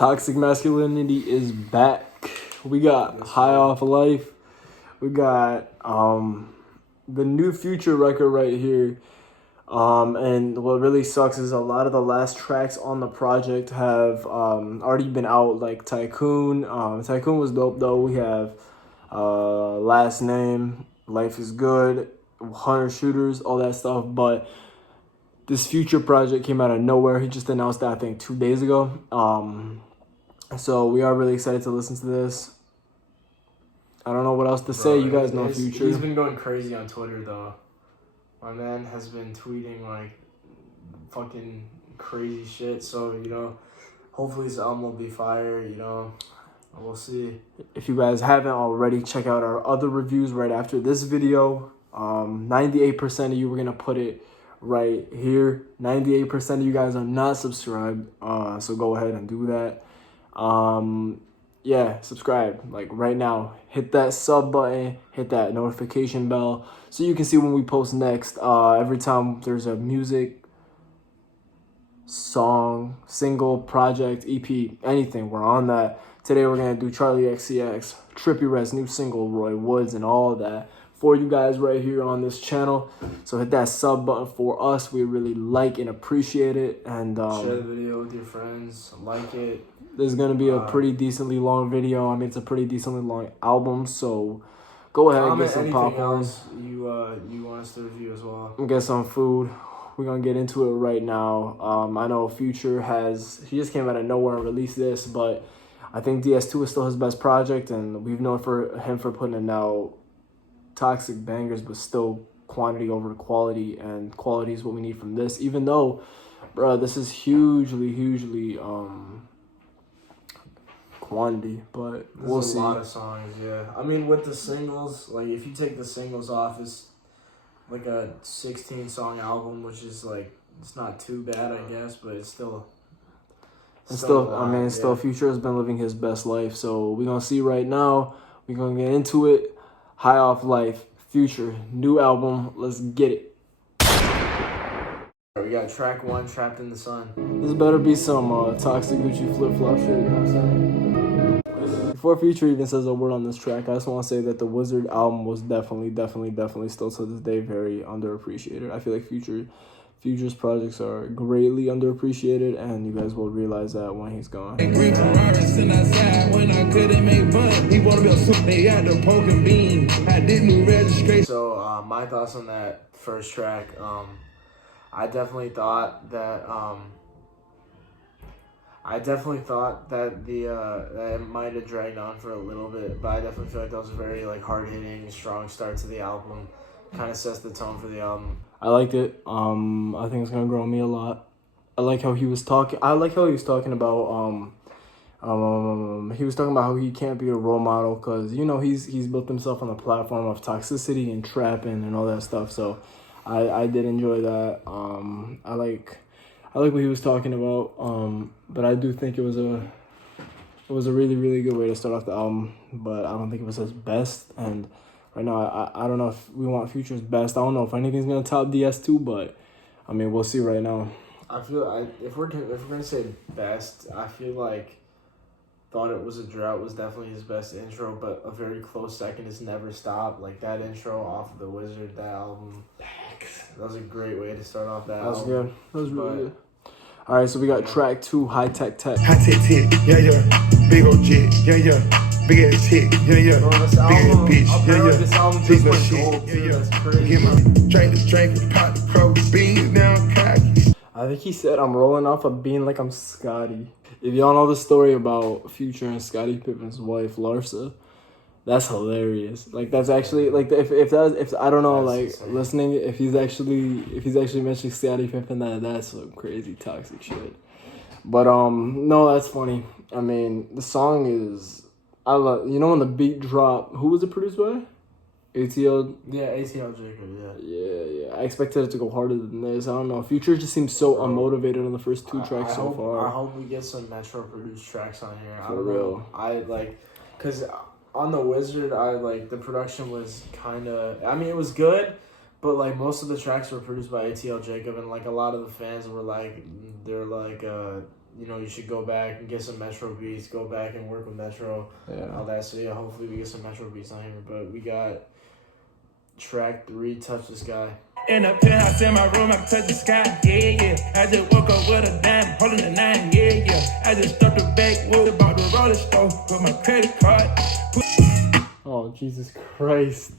Toxic masculinity is back. We got High Off Life. We got the new Future record right here. And what really sucks is a lot of the last tracks on the project have already been out, like Tycoon. Tycoon was dope though. We have Last Name, Life is Good, 100 Shooters, all that stuff. But this Future project came out of nowhere. He just announced that, I think, 2 days ago. So we are really excited to listen to this. I don't know what else to say. You guys know Future. He's been going crazy on Twitter, though. My man has been tweeting, like, fucking crazy shit. So, you know, hopefully his album will be fire, you know. We'll see. If you guys haven't already, check out our other reviews right after this video. 98% of you, we're going to put it right here. 98% of you guys are not subscribed. So go ahead and do that. Yeah, subscribe, like right now. Hit that sub button, hit that notification bell so you can see when we post next. Every time there's a music, song, single, project, EP, anything, we're on that. Today we're gonna do Charlie XCX, Trippie Redd's new single, Roy Woods, and all that for you guys right here on this channel. So hit that sub button for us. We really like and appreciate it. And share the video with your friends, like it. This is going to be a pretty decently long video. I mean, it's a pretty decently long album, so go ahead and get some popcorn. You want us to review as well. And get some food. We're going to get into it right now. I know Future he just came out of nowhere and released this, but I think DS2 is still his best project, and we've known him for putting out toxic bangers, but still quantity over quality, and quality is what we need from this, even though, bro, this is hugely quantity, but we'll see. There's a lot of songs, yeah. I mean, with the singles, like, if you take the singles off, it's like a 16-song album, which is, like, it's not too bad, I guess, but it's still... Still, Future has been living his best life, so we're gonna see right now. We're gonna get into it. High Off Life, Future, new album. Let's get it. We got track 1, Trapped in the Sun. This better be some toxic Gucci flip-flop shit, you know what I'm saying? Before Future even says a word on this track, I just want to say that the Wizard album was definitely still to this day very underappreciated. I feel like Future's projects are greatly underappreciated, and you guys will realize that when he's gone. So my thoughts on that first track, I definitely thought that that it might have dragged on for a little bit, but I definitely feel like that was a very like hard-hitting, strong start to the album. Kind of sets the tone for the album. I liked it. I think it's gonna grow on me a lot. I like how he was talking. I like how he was talking about he was talking about how he can't be a role model because, you know, he's built himself on the platform of toxicity and trapping and all that stuff. So I did enjoy that. I like what he was talking about. But I do think it was a really good way to start off the album. But I don't think it was his best. And right now, I don't know if we want Future's best. I don't know if anything's gonna top DS2, but I mean, we'll see right now. I feel if we're gonna say best, I feel like Thought It Was a Drought was definitely his best intro, but a very close second is Never Stop. Like that intro off of The Wizard, that album, that was a great way to start off that album. That was good. That was really good. All right, so we got track 2, Hitek Tek. Hitek Tek, yeah, big old jet, yeah. Big ass chick, yeah. Bro, big ass bitch, yeah. This album just went gold, too. That's crazy. Get my drink, pop the pro beans now, cocky. I think he said, I'm rolling off a bean like I'm Scotty. If y'all know the story about Future and Scottie Pippen's wife, Larsa, that's hilarious. Like, that's actually, like, if I don't know, like, insane. Listening, if he's actually mentioning Scottie Pippen, that's some crazy toxic shit. But, no, that's funny. I mean, the song is... you know when the beat drop, who was it produced by? ATL? Yeah, ATL Jacob, yeah. Yeah. I expected it to go harder than this. I don't know. Future just seems so unmotivated on the first 2 tracks so far. I hope we get some Metro produced tracks on here. For real. Because on The Wizard, the production was kind of, I mean, it was good, but like most of the tracks were produced by ATL Jacob, and like a lot of the fans were like, they're like, you know, you should go back and get some Metro beats, go back and work with Metro, and all that. So yeah, hopefully we get some Metro beats on here. But we got track 3, Touch the Sky. In a penthouse in my room, I can touch the sky, yeah. I just woke up with a dime, holding a 9, yeah. I just stuffed the backwood, bought the roller stove, put my credit card. Oh, Jesus Christ.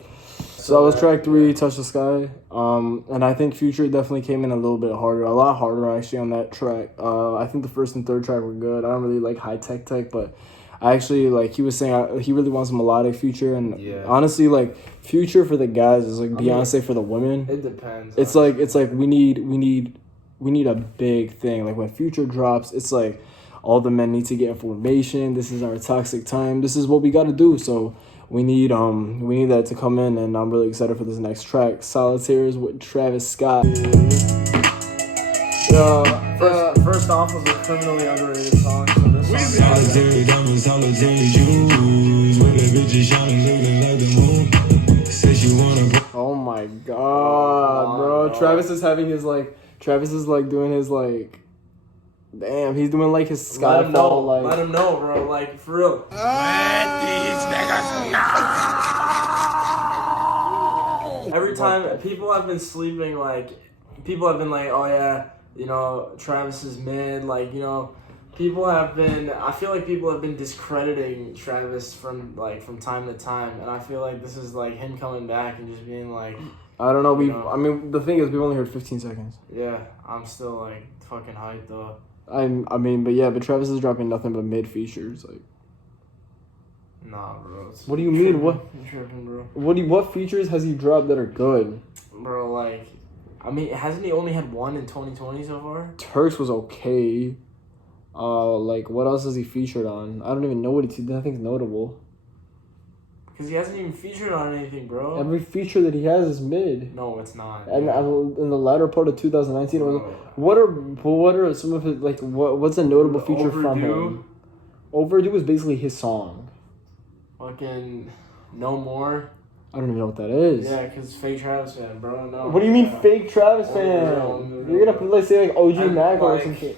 So that was track 3, Touch the Sky. And I think Future definitely came in a little bit harder, a lot harder actually on that track. I think the first and third track were good. I don't really like Hitek Tek, but I actually, like, he was saying he really wants a melodic Future, and honestly, like, Future for the guys is like Beyonce for the women. It depends. It's like we need a big thing. Like when Future drops, it's like all the men need to get information. This is our toxic time. This is what we got to do. So we need that to come in, and I'm really excited for this next track, Solitaires with Travis Scott. First off was a criminally underrated song. So this song Solitary diamonds, solitary jewels. With the bitches shining, looking like the moon. Said she wanna. Oh my god, bro. Travis is doing his like, damn, he's doing like his Skyfall, like. Let him know, bro. Like, for real. Let these niggas know. Every time people have been sleeping, like, people have been like, oh yeah, you know, Travis is mid, like, you know, I feel like people have been discrediting Travis from time to time, and I feel like this is like him coming back and just being like, I don't know, I mean, the thing is, we've only heard 15 seconds. Yeah, I'm still like fucking hyped though. But Travis is dropping nothing but mid features, like. Nah, bro. What do you mean? What? I'm tripping, bro. What features has he dropped that are good? Bro, like, I mean, hasn't he only had one in 2020 so far? Turks was okay. Like, what else has he featured on? I don't even know what nothing's notable. Because he hasn't even featured on anything, bro. Every feature that he has is mid. No, it's not. And in the latter part of 2019, what are some of his, like, what's a notable feature from him? Overdue was basically his song. Fucking No More. I don't even know what that is. Yeah, because fake Travis fan, bro. No. What do you mean fake Travis fan? You're gonna let's say like OG Mac or some shit.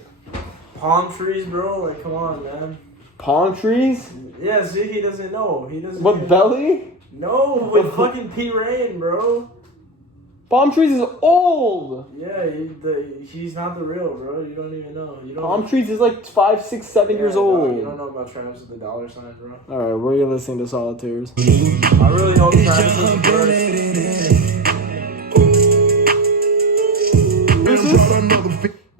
Palm trees, bro. Like, come on, man. Palm trees? Yeah, see, he doesn't know. What, Belly? No, with fucking P. Rain, bro. Palm trees is old. Yeah, he's not the real, bro. You don't even know. Palm trees is like 5, 6, 7 years old. No, you don't know about Travis with the dollar sign, bro. All right, we're listening to Solitaires. I really hope Travis is first.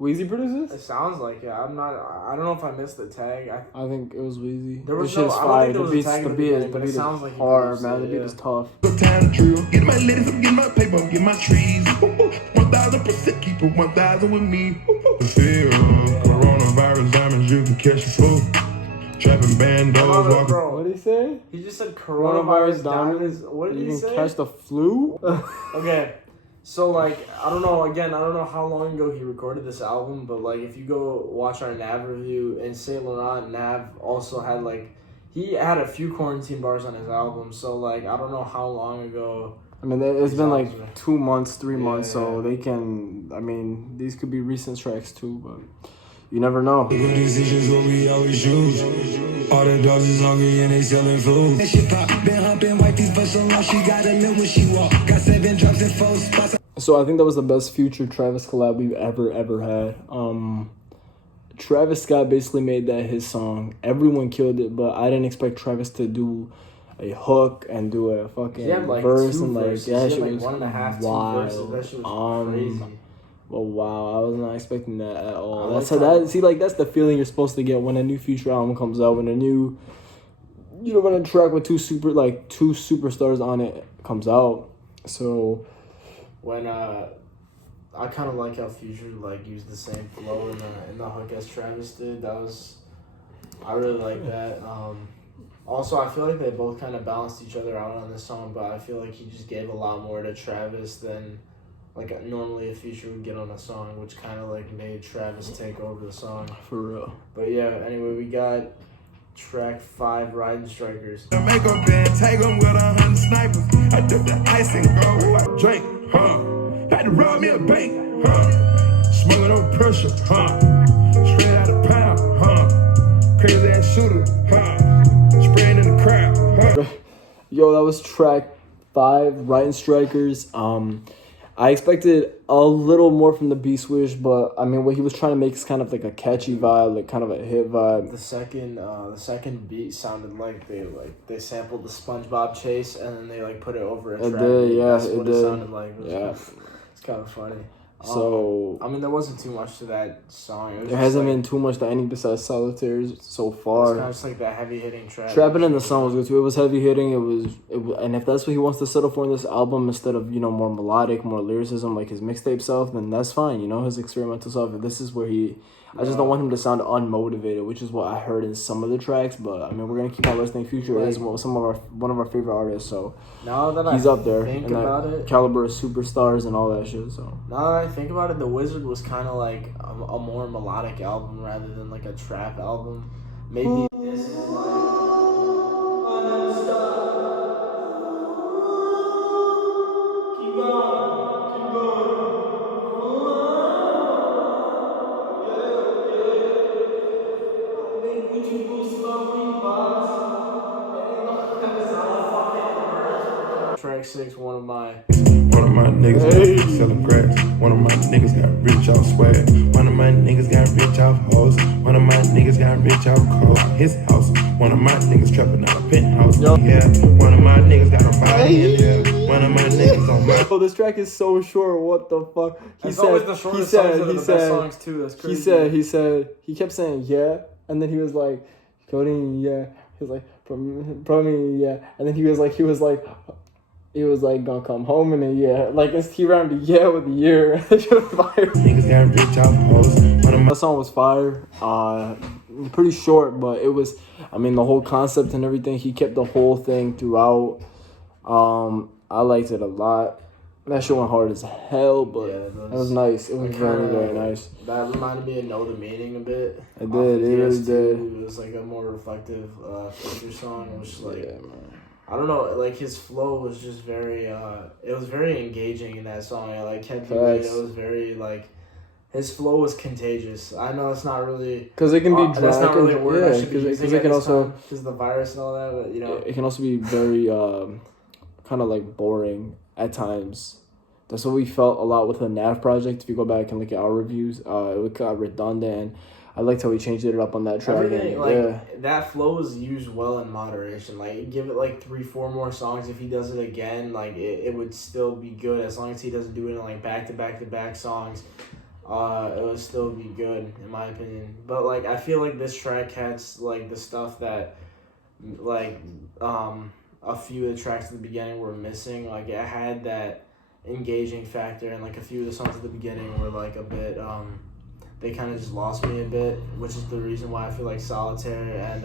Weezy produces? It sounds like it. I don't know if I missed the tag. I think it was Weezy. There was this shit is fire. The beat is like hard, man. The beat is tough. Time to drill. Get my ladies, get my paper, get my trees. 1000% keep it 1000 with me. The fear of coronavirus diamonds, you can catch a fool. Trapping bandos, walking. What did he say? He just said coronavirus diamonds. What did he say? You can catch the flu? Okay. So, like, I don't know how long ago he recorded this album, but, like, if you go watch our Nav review, in Saint Laurent, Nav also had, like, he had a few quarantine bars on his album, so, like, I don't know how long ago. I mean, it's been, like, 2 months, 3 months, so they can, I mean, these could be recent tracks, too, but you never know. Good decisions what we always choose. All the dogs is hungry and they selling food. That shit pop, been humping wifey for so long, she got a little when she walk. Got 7 drops in 4 spots. So I think that was the best Future Travis collab we've ever had. Travis Scott basically made that his song. Everyone killed it, but I didn't expect Travis to do a hook and do a fucking verse and like that shit was 1.5, 2 wild. verses. That shit was crazy. But wow, I was not expecting that at all. That's the feeling you're supposed to get when a new Future album comes out, when a new, when a track with two superstars on it comes out. So when I kind of like how Future like used the same flow in the hook as Travis did. I really like that. Also, I feel like they both kind of balanced each other out on this song, but I feel like he just gave a lot more to Travis than like normally a Future would get on a song, which kind of like made Travis take over the song. For real. But yeah, anyway, we got track 5, Ridin Strikers. Make up and take them with 100 snipers. I took the ice and go like Drake, Had to rob me a bank, Smoking under pressure, Straight out of pound. shooter, spraying in the crowd, Yo, that was track 5, Ridin Strikers. I expected a little more from the beat switch, but I mean, what he was trying to make is kind of like a catchy vibe, like kind of a hit vibe. The second beat sounded like they sampled the SpongeBob chase and then they like put it over a track. It did, yeah, That's it what did. It sounded like. It's kind of funny. So I mean, there wasn't too much to that song. there hasn't been too much to any besides Solitaires so far. It's kind of just like that heavy hitting track. Trapping in the song was good too. It was heavy hitting. It was, and if that's what he wants to settle for in this album, instead of more melodic, more lyricism like his mixtape self, then that's fine. His experimental stuff. If this is where I just don't want him to sound unmotivated, which is what I heard in some of the tracks. But I mean, we're gonna keep on listening. Future is one of our favorite artists, so now that he's up there think in about that it, caliber of superstars and all that shit. So now that I think about it, The Wizard was kind of like a more melodic album rather than like a trap album. Maybe this is like I never stop. Keep going, keep going. Track 6, one of my niggas got selling grass. One of my niggas got rich off swag. One of my niggas got rich off hoes. One of my niggas got rich off cold. His house. One of my niggas trapping out a penthouse. Yeah. One of my niggas got a body in there. One of my niggas on my. Oh, this track is so short. What the fuck? He kept saying yeah, and then he was like, Cody, yeah. He was like, probably yeah, and then he was like gonna come home in a year. Like he rhymed yeah with a year. Niggas got rich off hoes. That song was fire. Pretty short, but it was. I mean, the whole concept and everything. He kept the whole thing throughout. I liked it a lot. That shit went hard as hell, but it was nice. It was very, very nice. That reminded me of Know the Meaning a bit. It did. It really did. It was like a more reflective Future song. It was like, I don't know, like his flow was just very, it was very engaging in that song. It like kept you in. It was very like, his flow was contagious. I know it's not really because it can be dramatic. That's not really a word I should be using. Because it can also because the virus and all that, but it can also be very kind of like boring at times. That's what we felt a lot with the NAV project. If you go back and look at our reviews, it got redundant. I liked how we changed it up on that track. That flow is used well in moderation. Like, give it like 3-4 more songs. If he does it again, like it would still be good as long as he doesn't do it in like back-to-back songs. It would still be good in my opinion. But like I feel like this track has like the stuff that like a few of the tracks at the beginning were missing. Like it had that engaging factor, and like a few of the songs at the beginning were like a bit they kind of just lost me a bit, which is the reason why I feel like Solitaire and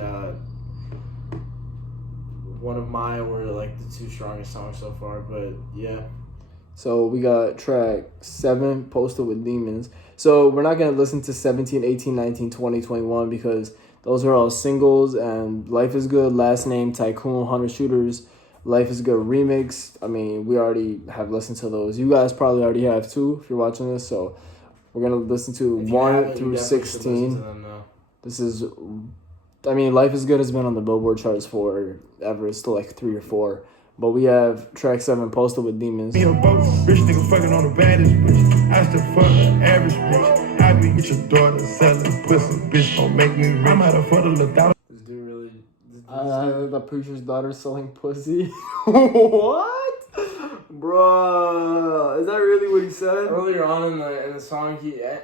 One of Mine were like the 2 strongest songs so far. But yeah, so we got track 7, Posted with Demons. So we're not going to listen to 17, 18, 19, 20, 21 because those are all singles, and Life is Good, Last Name, Tycoon, 100 Shooters, Life is Good remix. I mean, we already have listened to those. You guys probably already have too if you're watching this. So we're going to listen to 1 through 16. This is, I mean, Life is Good has been on the Billboard charts forever. It's still like 3 or 4. But we have track 7, Posted with Demons. Me a boat, rich nigga fucking on the baddest bitch. I still fuck an average bitch. I be get your daughter selling pussy, bitch gon' make me rich. I'm out of fuck $1,000. this dude really. The preacher's daughter selling pussy. What? Bruh, is that really what he said? Earlier on in the song,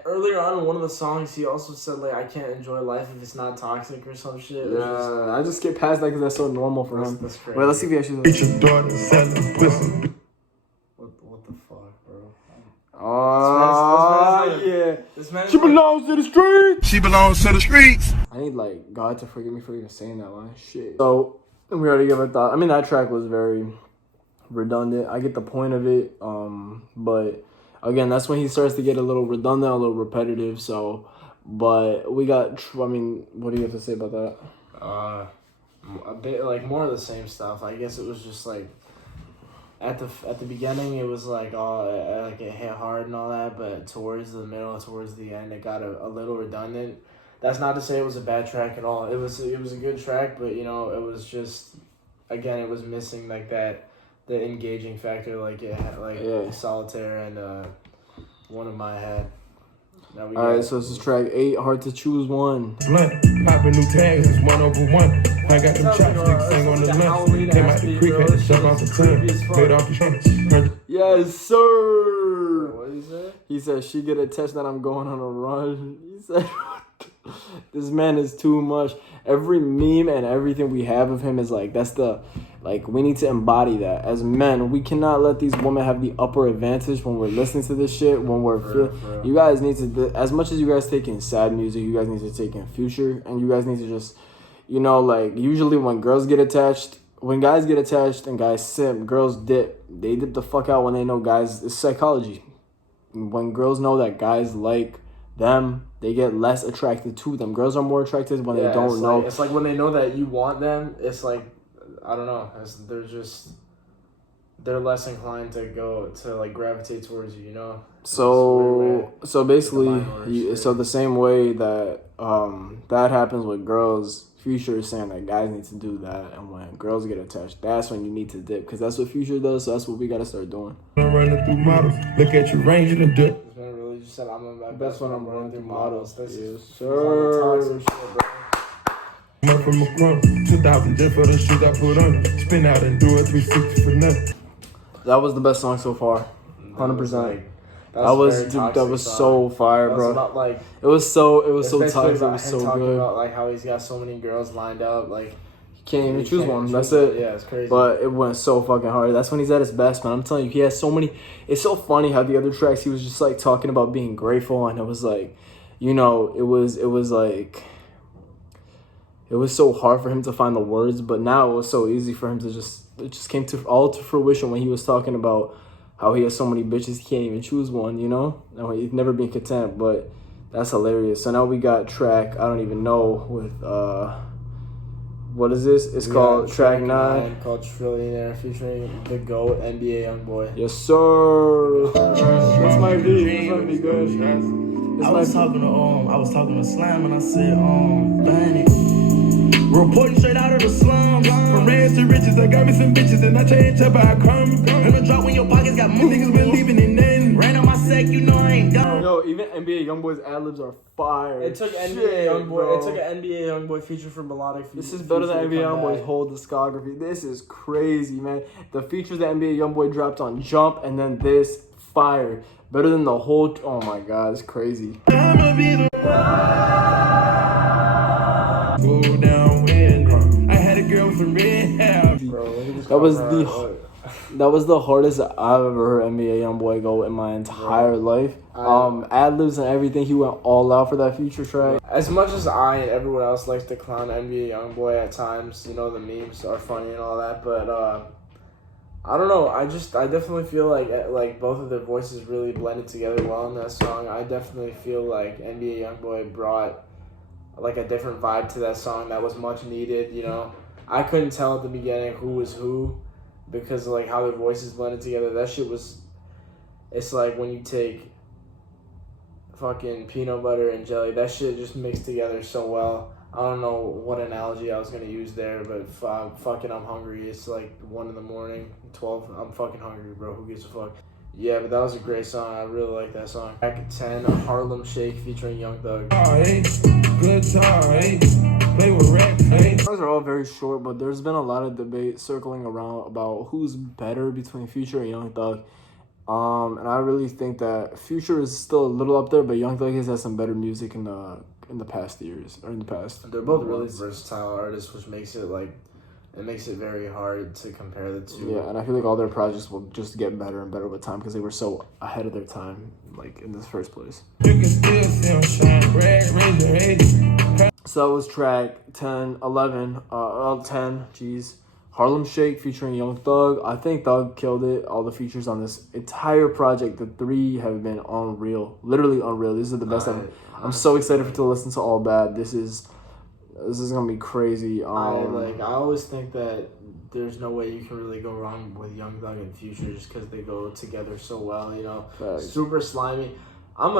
earlier on in one of the songs, he also said like, I can't enjoy life if it's not toxic or some shit. I just get past that because that's so normal for him. That's crazy. Wait, let's see if he actually. Get your daughter selling pussy. What the fuck, bro? Oh, yeah. This man She belongs to the streets. She belongs to the streets. I need like God to forgive me for even saying that line. Shit. So we already gave a thought. I mean, that track was very redundant. I get the point of it. But again, that's when he starts to get a little redundant, a little repetitive. So, but we got. I mean, what do you have to say about that? A bit like more of the same stuff. I guess it was just like at the beginning it was like like it hit hard and all that, but towards the middle, towards the end, it got a little redundant. That's not to say it was a bad track at all. It was a good track, but you know, it was just, again, it was missing like the engaging factor like it had, like Solitaire and One of My had. Alright, so this is track 8, Hard to Choose One. Blunt, popping new tags, it's 1 over 1. I got them chopsticks, hang on the lens. Came out the creek, had to jump off the turn. Made off the trunks. Yes, sir. What did he say? He said she get a text that I'm going on a run. He said, this man is too much. Every meme and everything we have of him is like, we need to embody that. As men, we cannot let these women have the upper advantage when we're listening to this shit, when we're feeling. You guys need to, as much as you guys take in sad music, you guys need to take in Future, and you guys need to just, you know, like, usually when girls get attached, when guys get attached and guys simp, girls dip. They dip the fuck out when they know guys, it's psychology. When girls know that guys like them, they get less attracted to them. Girls are more attracted when they don't know. It's like when they know that you want them, it's like, I don't know. They're less inclined to go to like gravitate towards you, you know. So basically, so the same way that that happens with girls, Future is saying that guys need to do that, and when girls get attached, that's when you need to dip, because that's what Future does. So that's what we gotta start doing. Running through models, look at your range in the dip. This man really just said, "I'm the best when I'm running through models." This is sir. Toxin shit, bro. I'm from a crumb, 2,000 just for the shoes I put on. Spin out and do it 360 for nothing. That was the best song so far, 100%. That was so fire, bro. About, like, it was so toxic. It was so good. About like how he's got so many girls lined up, like he can't even choose one. That's it. Yeah, it's crazy. But it went so fucking hard. That's when he's at his best, man. I'm telling you, he has so many. It's so funny how the other tracks he was just like talking about being grateful, and it was like, you know, it was like. It was so hard for him to find the words, but now it was so easy for him to it just came to fruition when he was talking about how he has so many bitches, he can't even choose one, you know? And he's never been content, but that's hilarious. So now we got track, I don't even know, with, what is this? It's called track 9. Called Trillionaire, featuring the GOAT, NBA YoungBoy. Yes, sir. This might be good. I was talking to Slam and I said, dang it. Reporting straight out of the slums. From rags to riches, I got me some bitches and I change up how I come. And the drop when your pockets got money, niggas been leaving in then. Rain on my sack, you know I ain't done. Yo, even NBA YoungBoy's ad-libs are fire. It took NBA YoungBoy. It took an NBA YoungBoy feature for melodic. This is better than NBA YoungBoy's whole discography. This is crazy, man. The features that NBA YoungBoy dropped on Jump and then this fire. Better than the whole. Oh my god, it's crazy. I'ma be the go down with. I had a girl with some red hair. That was the hardest I've ever heard NBA YoungBoy go in my entire life. Ad-libs and everything, he went all out for that feature track. As much as I and everyone else likes to clown NBA YoungBoy at times, you know, the memes are funny and all that, but I don't know. I definitely feel like both of their voices really blended together well in that song. I definitely feel like NBA YoungBoy brought like a different vibe to that song that was much needed. You know, I couldn't tell at the beginning who was who because of like how their voices blended together. That shit was. It's like when you take fucking peanut butter and jelly. That shit just mixed together so well. I don't know what analogy I was going to use there, but I'm hungry. It's like 1 in the morning, 12. I'm fucking hungry, bro. Who gives a fuck? Yeah, but that was a great song. I really like that song. Track 10, Harlem Shake featuring Young Thug. Good time, play with rap. Songs are all very short, but there's been a lot of debate circling around about who's better between Future and Young Thug. And I really think that Future is still a little up there, but Young Thug has had some better music in the past years, or in the past. They're both really versatile artists, which makes it very hard to compare the two. Yeah, and I feel like all their projects will just get better and better with time because they were so ahead of their time, like in the first place. You can still see them shine, raise your head. So that was track 10, 10, Harlem Shake featuring Young Thug. I think Thug killed it. All the features on this entire project, the 3 have been unreal. Literally unreal. These are the best ever. I'm so excited to listen to All Bad. This is gonna be crazy. I always think that there's no way you can really go wrong with Young Thug and Future just because they go together so well. You know, Facts. Super slimy. I'm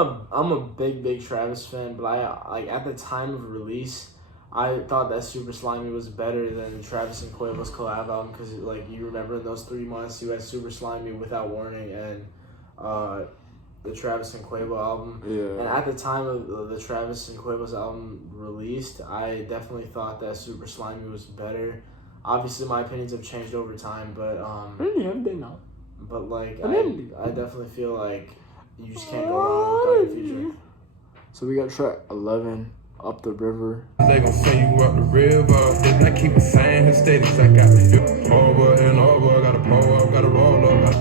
a big Travis fan, but I like at the time of release, I thought that Super Slimy was better than Travis and Quavo's collab album because like you remember in those 3 months you had Super Slimy, Without Warning, and the Travis and Quavo album. Yeah. And at the time of the Travis and Quavo's album released, I definitely thought that Super Slimy was better. Obviously, my opinions have changed over time, but Really, have they not? but like Really? I definitely feel like you just can't go wrong with Dark Future. So we got track 11, Up the River. They gon' send you up the river. I keep it saying his status. I got to over and over. Gotta pull up, gotta roll up.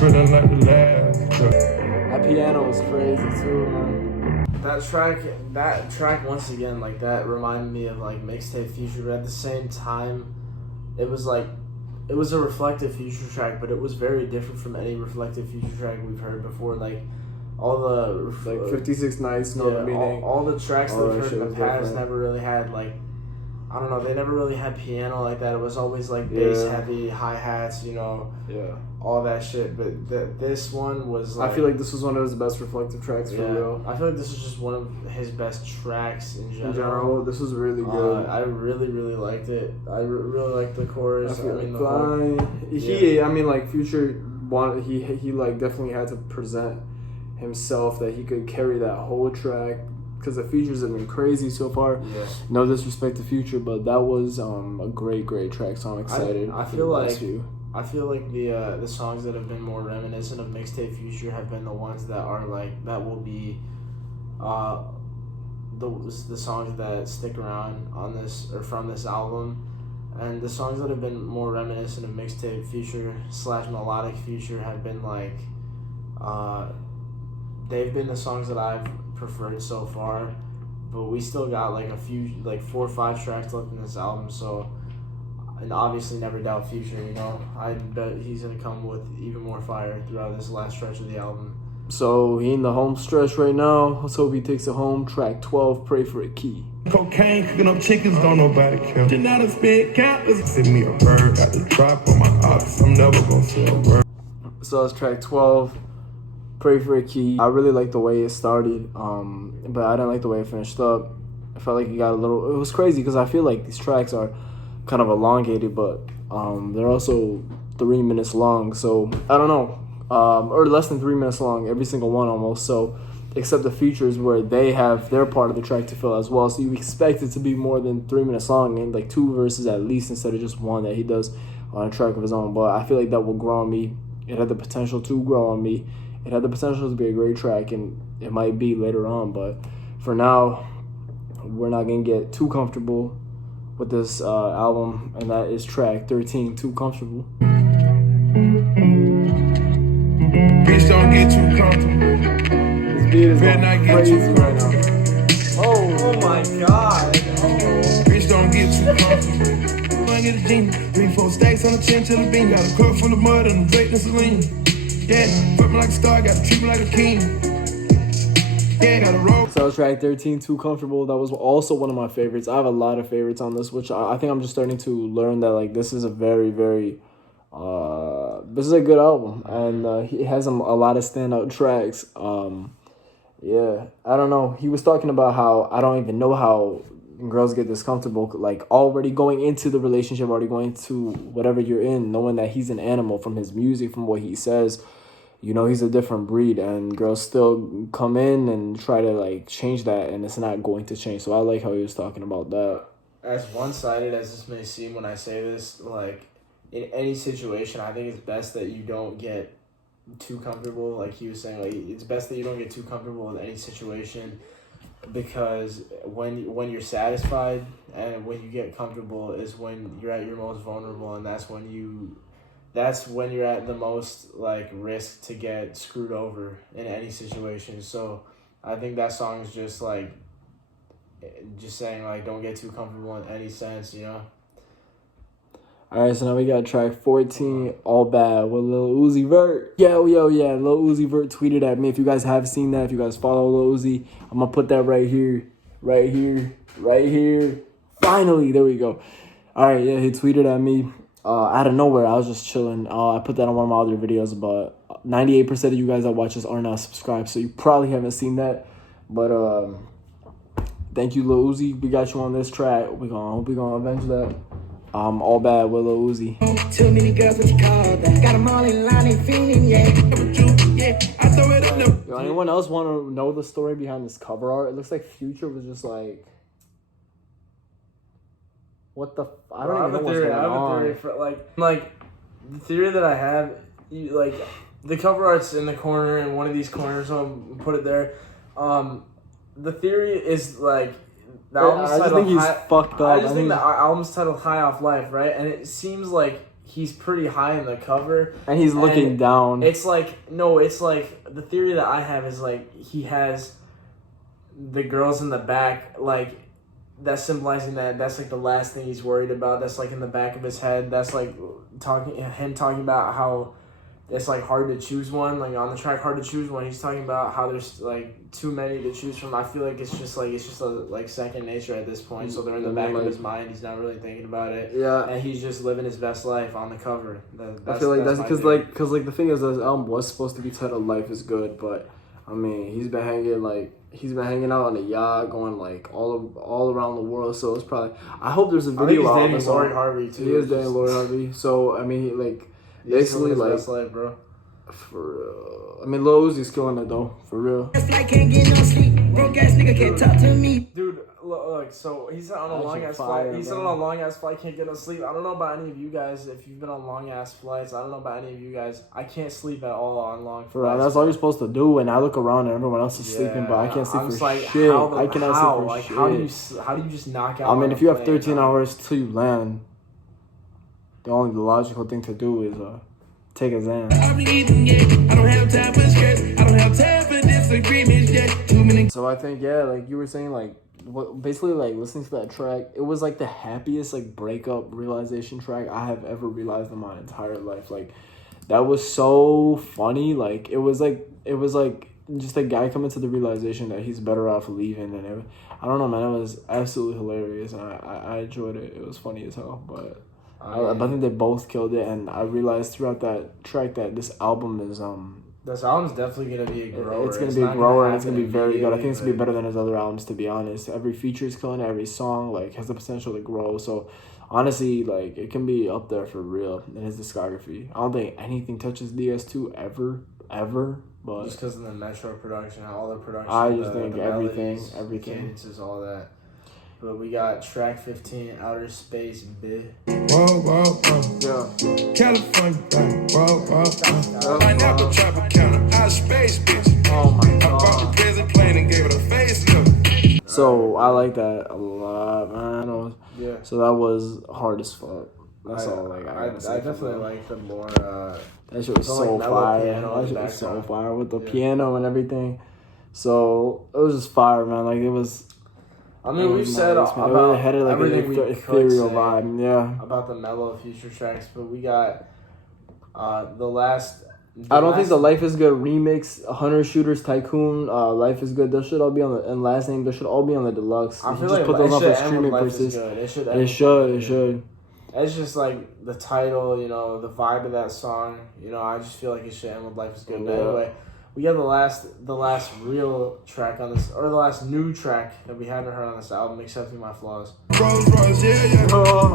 Feeling like the last. That piano was crazy too, man. That track once again, like that reminded me of like Mixtape Future, but at the same time, it was a reflective Future track, but it was very different from any reflective Future track we've heard before. Like all the Like 56 Nights, No yeah, Meaning. all the tracks all that that we've heard shit in was the past different. never really had like, I don't know, they never really had piano like that. It was always like bass Yeah. heavy, hi-hats, you know, Yeah. all that shit. But this one was like, I feel like this was one of his best reflective tracks for real. I feel like this is just one of his best tracks in general. In general, this was really good. I really liked it. I really liked the chorus. I feel the like whole, I mean, like Future wanted, he like definitely had to present himself that he could carry that whole track because the features have been crazy so far. yeah. No disrespect to Future, but that was a great track. So I'm excited. I for feel the like next few. I feel like the songs that have been more reminiscent of Mixtape Future have been the ones that are like that will be the songs that stick around on this or from this album. And the songs that have been more reminiscent of Mixtape Future / Melodic Future have been like they've been the songs that I've preferred so far, but we still got like a few, like 4 or 5 tracks left in this album, so, and obviously Never Doubt Future, you know, I bet he's gonna come with even more fire throughout this last stretch of the album. So he in the home stretch right now. Let's hope he takes it home. Track 12, Pray for a Key. Cocaine, cooking up chickens, don't nobody care. Did not spit countless. Send me a bird, got the drop on my ops. I'm never gonna say a word. So that's track 12, Pray for a Key. I really like the way it started, but I didn't like the way it finished up. I felt like it got a little, it was crazy because I feel like these tracks are kind of elongated, but they're also 3 minutes long, so I don't know, or less than 3 minutes long, every single one almost, so except the features where they have their part of the track to fill as well, so you expect it to be more than 3 minutes long and like 2 verses at least instead of just one that he does on a track of his own, but I feel like that will grow on me. It had the potential to grow on me. It had the potential to be a great track, and it might be later on, but for now, we're not going to get too comfortable with this album, and that is track 13, Too Comfortable. Bitch, don't get too comfortable. This beat is Better going not get crazy too right now. comfortable. Oh my god! Bitch, don't get too comfortable. I get a genie. 3, 4 stacks on the chin to the bean. Got a cup full of mud and a Drake and Celine. Yeah, put me like a star, got to treat me like a king. Yeah, got a roll. So that was track 13, Too Comfortable. That was also one of my favorites. I have a lot of favorites on this, which I think I'm just starting to learn that like this is a very, very, this is a good album, and he has a lot of standout tracks. Yeah, I don't know. He was talking about how I don't even know how girls get this comfortable, like already going into the relationship, already going into whatever you're in, knowing that he's an animal from his music, from what he says. You know, he's a different breed, and girls still come in and try to like change that, and it's not going to change. So I like how he was talking about that. As one-sided as this may seem when I say this, like in any situation, I think it's best that you don't get too comfortable. Like he was saying, like it's best that you don't get too comfortable in any situation, because when you're satisfied and when you get comfortable is when you're at your most vulnerable, and that's when you're at the most like risk to get screwed over in any situation. So I think that song is just like just saying like don't get too comfortable in any sense, you know. Alright, so now we got track 14, All Bad, with Lil Uzi Vert. Yeah. Lil Uzi Vert tweeted at me. If you guys have seen that, if you guys follow Lil Uzi, I'm going to put that right here. Finally, there we go. Alright, yeah, he tweeted at me out of nowhere. I was just chilling. I put that on one of my other videos, but 98% of you guys that watch this are not subscribed, so you probably haven't seen that. But thank you, Lil Uzi. We got you on this track. Hope we gonna avenge that. All bad with Lil Uzi. Too many girls, what you call that? Got them all in line and feeling, yeah. I throw it up there. Yo, anyone else want to know the story behind this cover art? It looks like Future was just like, what the? I don't even know what's going on. I have a theory for like the theory that I have. Like the cover art's in the corner in one of these corners, so I'll put it there. The theory is like the album's I just titled think he's fucked up. I just think the album's titled High Off Life, right? And it seems like he's pretty high in the cover. And he's looking down. It's like, no, it's like, the theory that I have is like, he has the girls in the back, like, that's symbolizing that's like the last thing he's worried about. That's like in the back of his head. That's like him talking about how it's like hard to choose one. Like on the track Hard to Choose One, he's talking about how there's like too many to choose from. I feel like it's just a second nature at this point. So they're in the back of his mind. He's not really thinking about it. Yeah. And he's just living his best life on the cover. I feel like that's because the thing is, this album was supposed to be titled Life Is Good, but I mean, he's been hanging out on a yacht, going like all around the world. So it's probably, I hope there's a video out. He's dating Lori Harvey too. He is dating Lori Harvey. So I mean, basically like best life, bro. For real. I mean, Lil Uzi's killing it though, for real. Like can't get no sleep. Broke ass nigga can't talk to me. Dude, look, so he said on a long ass flight. He said on a long ass flight can't get no sleep. I don't know about any of you guys. If you've been on long ass flights, I don't know about any of you guys. I can't sleep at all on long flights. For real, that's all you're supposed to do. And I look around and everyone else is sleeping, but I can't sleep for shit. I cannot sleep for shit. How do you just knock out? I mean, if you have 13 hours till you land, the logical thing to do is take a Xan. I don't have time for stress. I don't have time for disagreements yet. Too many. So I think, yeah, like you were saying, like basically like listening to that track, it was like the happiest like breakup realization track I have ever realized in my entire life. Like that was so funny. Like it was like just a guy coming to the realization that he's better off leaving than ever. I don't know, man. It was absolutely hilarious. I enjoyed it. It was funny as hell, but. I think they both killed it, and I realized throughout that track that this album is This album's definitely gonna be a grower. It's gonna be a grower, and it's gonna be very good. I think it's gonna be better than his other albums, to be honest. Every feature is killing it. Every song like has the potential to grow. So honestly, like it can be up there for real in his discography. I don't think anything touches DS2 ever. But just because of the Metro production, all the production. I just think the everything, cadences, all that. But we got track 15, Outer Space Bih. Whoa, yeah. California, whoa. Pineapple chopper counter, outer space, bitch. Oh my I bought god. the prison plane and gave it a facelift. So I like that a lot, man. Yeah. So that was hard as fuck. That's all. Like I definitely like the more. That shit was so like fire. piano That shit in the was so background. fire with the piano and everything. So it was just fire, man. Like it was. I mean, we've said nice, man. about It had like everything we an could ethereal say vibe. Yeah. about the mellow future tracks, but we got the last. I don't think the Life Is Good remix, 100 Shooters, Tycoon, Life Is Good. Those should all be on the and last name. They should all be on the deluxe. I You feel just like put those it on should for end streaming with Life Is purposes. Good. It should. It should. It's just like the title, you know, the vibe of that song. You know, I just feel like it should end with Life Is Good. But Yeah. anyway, we got the last real track on this, or the last new track that we haven't heard on this album, Accepting My Flaws. Rolls Royce, yeah.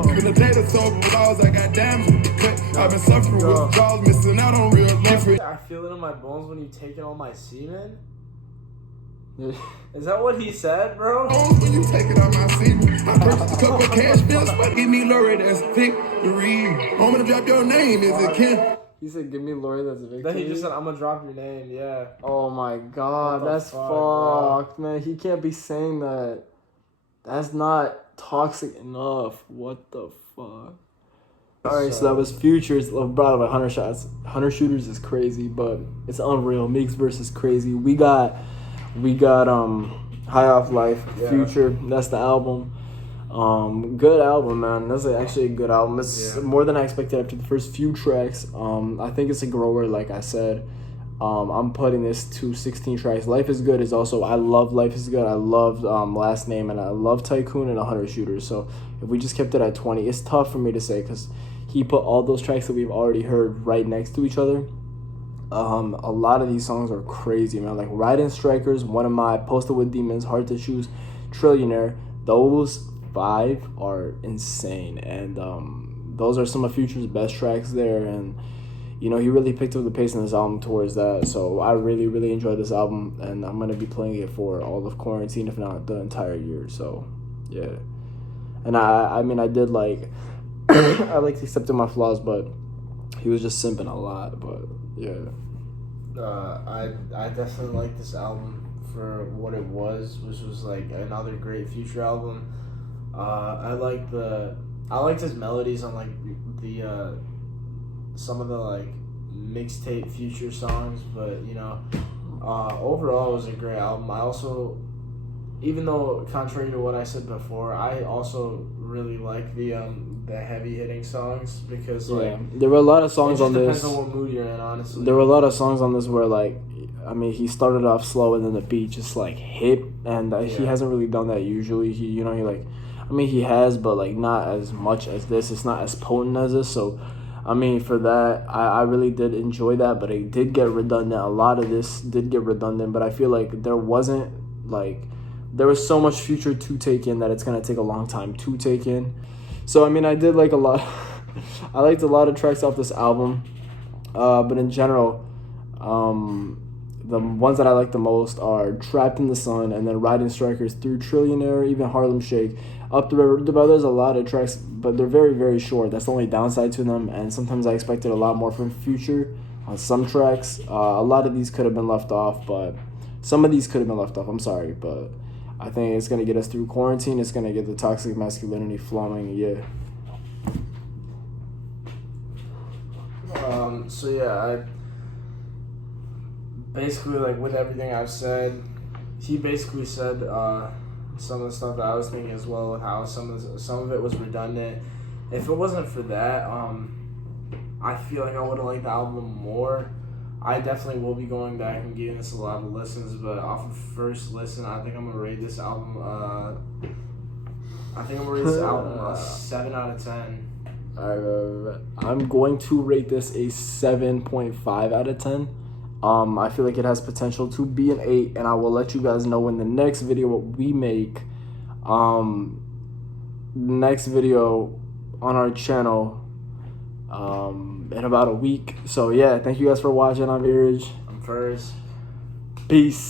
Been the day that's over with alls, I got diamonds with the cut. I've been suffering with jaws, missing out on real life. I feel it in my bones when you taking all my semen. Is that what he said, bro? When you take it on my seat, I purchased a couple of cash bills, but give me Lori, that's victory. I'm gonna drop your name, is it Ken? He said, "Give me Lori, that's a victory." Then he just said, "I'm gonna drop your name." Yeah. Oh my god, What the that's fuck, bro? fucked, man. He can't be saying that. That's not toxic enough. What the fuck? Alright, so that was Future's brought up 100 shots. 100 Shooters is crazy, but it's unreal. Meek's verse is crazy. We got High Off Life, Yeah. Future. That's the album. Good album, man. That's actually a good album. It's more than I expected after the first few tracks. I think it's a grower, like I said. I'm putting this to 16 tracks. Life Is Good is also, I love Life Is Good. I love Last Name, and I love Tycoon and 100 Shooters. So if we just kept it at 20, it's tough for me to say because he put all those tracks that we've already heard right next to each other. A lot of these songs are crazy, man. Like Ridin Strikers, One of My, Posted with Demons, Hard to Choose, Trillionaire. Those 5 are insane, and those are some of Future's best tracks there. And you know, he really picked up the pace in this album towards that. So I really, really enjoyed this album, and I'm gonna be playing it for all of quarantine, if not the entire year. So yeah, and I mean, I did like, I liked Accepting My Flaws, but he was just simping a lot. But yeah. I definitely like this album for what it was, which was like another great Future album. I liked his melodies on like the some of the like mixtape Future songs, but you know, overall it was a great album. I also, even though contrary to what I said before, I also really like the heavy hitting songs, because like there were a lot of songs on this. Depends on what mood you're in, honestly. There were a lot of songs on this where like, I mean, he started off slow and then the beat just like hit, and he hasn't really done that usually. He like, I mean, he has, but like not as much as this. It's not as potent as this. So I mean, for that, I really did enjoy that, but it did get redundant. A lot of this did get redundant, but I feel like there was so much Future to take in that it's going to take a long time to take in. So, I mean, I did like a lot. I liked a lot of tracks off this album, but in general, the ones that I like the most are Trapped in the Sun, and then Riding Strikers, Through Trillionaire, even Harlem Shake, Up the River. There's a lot of tracks, but they're very, very short. That's the only downside to them, and sometimes I expected a lot more from Future on some tracks. A lot of these could have been left off, but some of these could have been left off. I'm sorry, but I think it's going to get us through quarantine. It's going to get the toxic masculinity flowing, yeah. So yeah, I basically, like, with everything I've said, he basically said some of the stuff that I was thinking as well, with how some of it was redundant. If it wasn't for that, I feel like I would have liked the album more. I definitely will be going back and giving this a lot of listens, but off of first listen, I think I'm gonna rate this album. A 7 out of 10. I'm going to rate this a 7.5 out of 10. I feel like it has potential to be an 8, and I will let you guys know in the next video what we make. Next video on our channel in about a week. So yeah, thank you guys for watching. I'm Eruj. I'm FURZ. Peace.